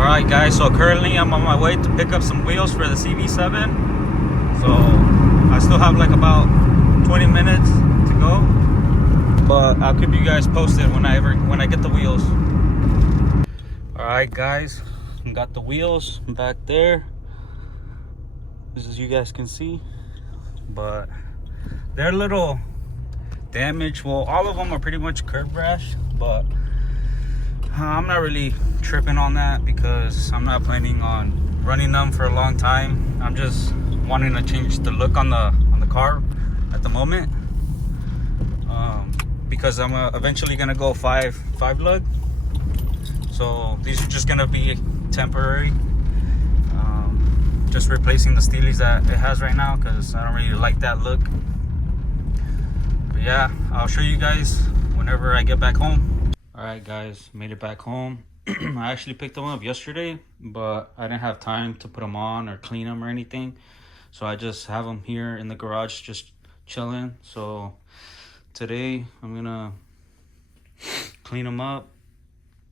Alright guys, so currently I'm on my way to pick up some wheels for the CB7. So I still have like about 20 minutes to go, but I'll keep you guys posted when I get the wheels. Alright guys, got the wheels back there, as you guys can see, but they're a little damaged. Well, all of them are pretty much curb rash, but I'm not really tripping on that because I'm not planning on running them for a long time. I'm just wanting to change the look on the car at the moment, because I'm eventually gonna go five lug. So these are just gonna be temporary, just replacing the steelies that it has right now because I don't really like that look. But yeah, I'll show you guys whenever I get back home. Alright guys, made it back home. I actually picked them up yesterday, but I didn't have time to put them on or clean them or anything. So I just have them here in the garage just chilling. So today I'm gonna clean them up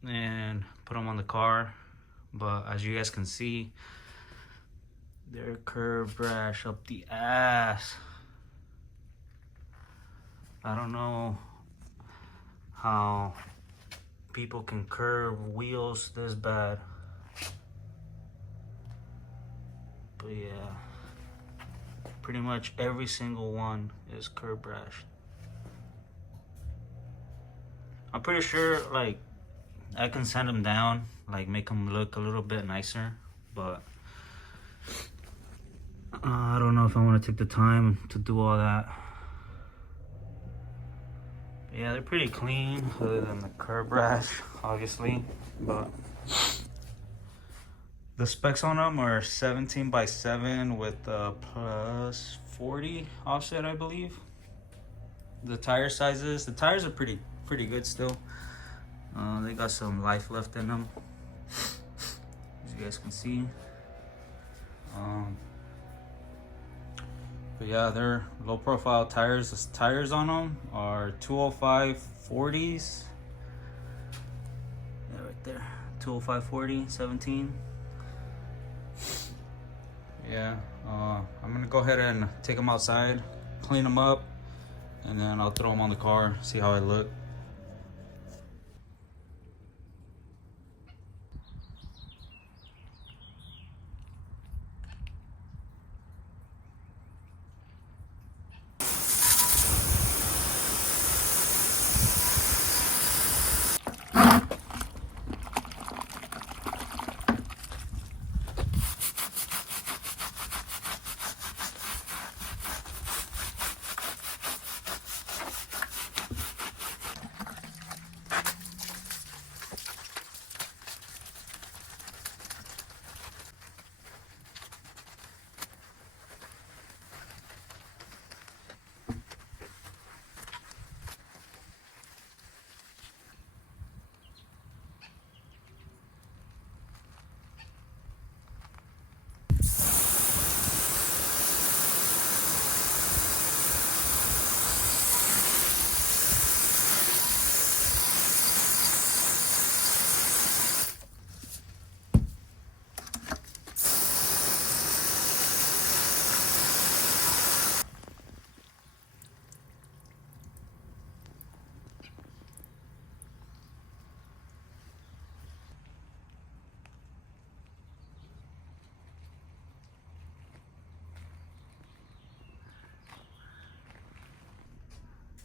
and put them on the car. But as you guys can see, they're curb rash up the ass. I don't know how people can curve wheels this bad, but yeah, pretty much every single one is curb rash. I'm pretty sure like I can sand them down, like make them look a little bit nicer, but I don't know if I want to take the time to do all that. Yeah, they're pretty clean, other than the curb rash, obviously. But the specs on them are 17x7 with a plus 40 offset, I believe. The tire sizes, the tires are pretty good still. They got some life left in them, as you guys can see. But yeah, they're low profile tires. The tires on them are 205 40s. Yeah, right there. 205 40, 17. Yeah, I'm gonna go ahead and take them outside, clean them up, and then I'll throw them on the car, see how I look.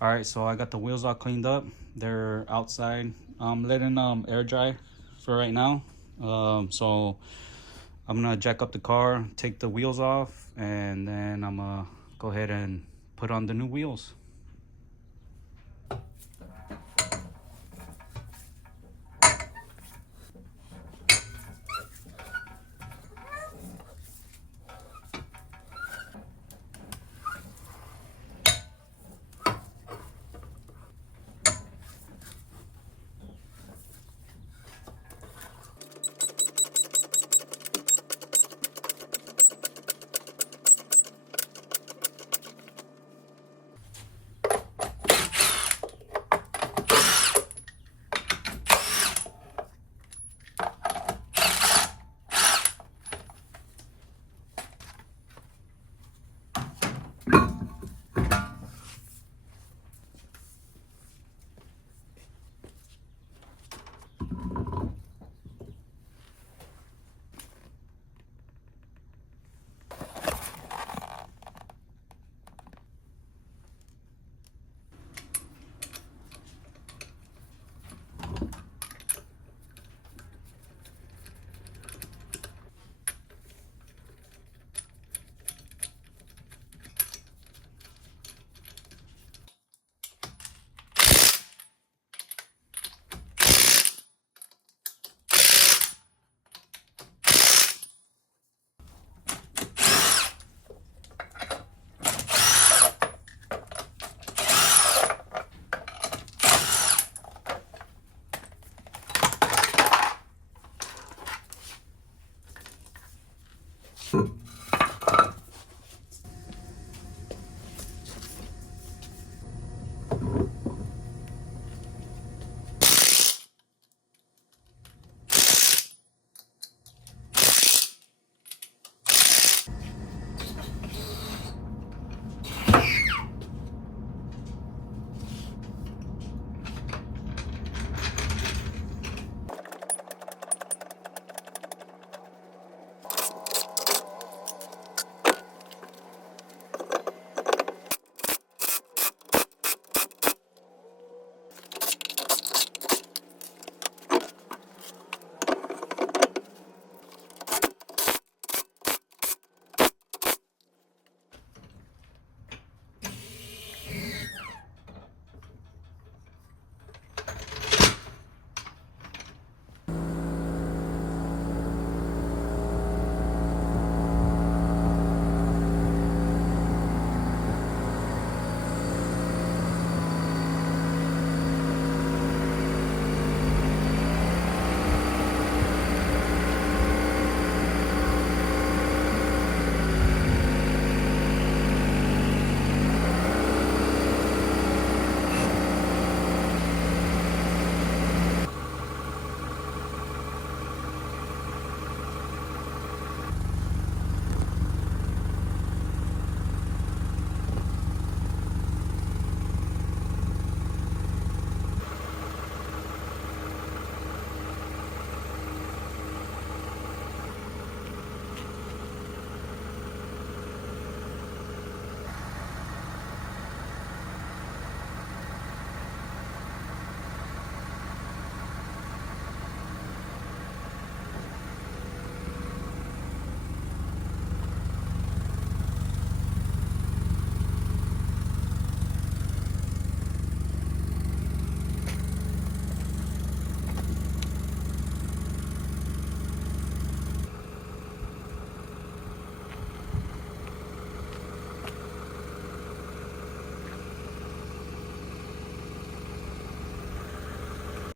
All right, so I got the wheels all cleaned up. They're outside. I'm letting them air dry for right now. So I'm gonna jack up the car, take the wheels off, and then I'm gonna go ahead and put on the new wheels.